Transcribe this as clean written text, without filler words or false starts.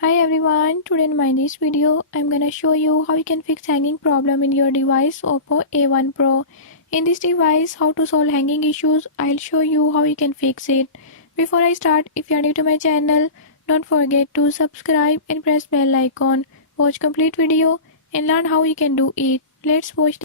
Hi everyone, today in this video I'm gonna show you how you can fix hanging problem in your device Oppo A1 Pro. In this device, how to solve hanging issues, I'll show you how you can fix it. Before I start, if you are new to my channel, don't forget to subscribe and press bell icon. Watch complete video and learn how you can do it. Let's watch.